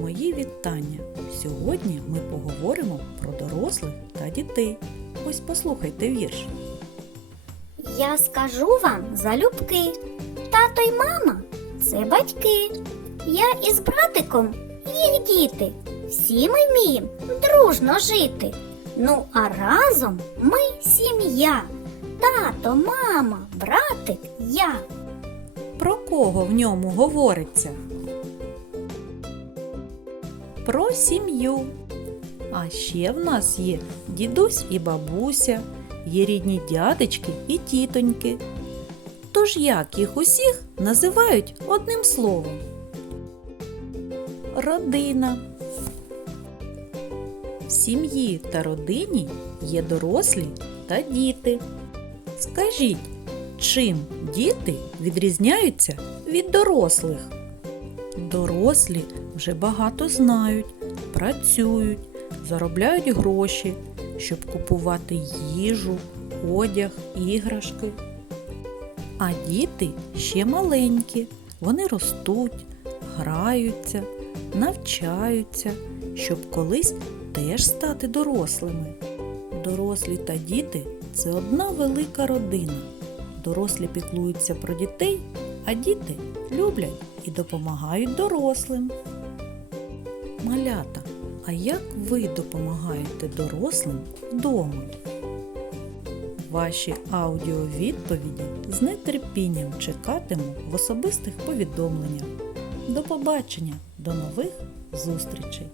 Мої вітання! Сьогодні ми поговоримо про дорослих та дітей. Ось послухайте вірш. Я скажу вам залюбки. Тато й мама це батьки. Я із братиком їх діти. Всі ми вміємо дружно жити. Ну а разом ми сім'я. Тато, мама, братик, я. Про кого в ньому говориться? Про сім'ю. А ще в нас є дідусь і бабуся, є рідні дядечки і тітоньки. Тож як їх усіх називають одним словом? Родина. В сім'ї та родині є дорослі та діти. Скажіть, чим діти відрізняються від дорослих? Дорослі вже багато знають, працюють, заробляють гроші, щоб купувати їжу, одяг, іграшки. А діти ще маленькі, вони ростуть, граються, навчаються, щоб колись теж стати дорослими. Дорослі та діти це одна велика родина. Дорослі піклуються про дітей, а діти люблять і допомагають дорослим. Малята, а як ви допомагаєте дорослим вдома? Ваші аудіовідповіді з нетерпінням чекатиму в особистих повідомленнях. До побачення, до нових зустрічей!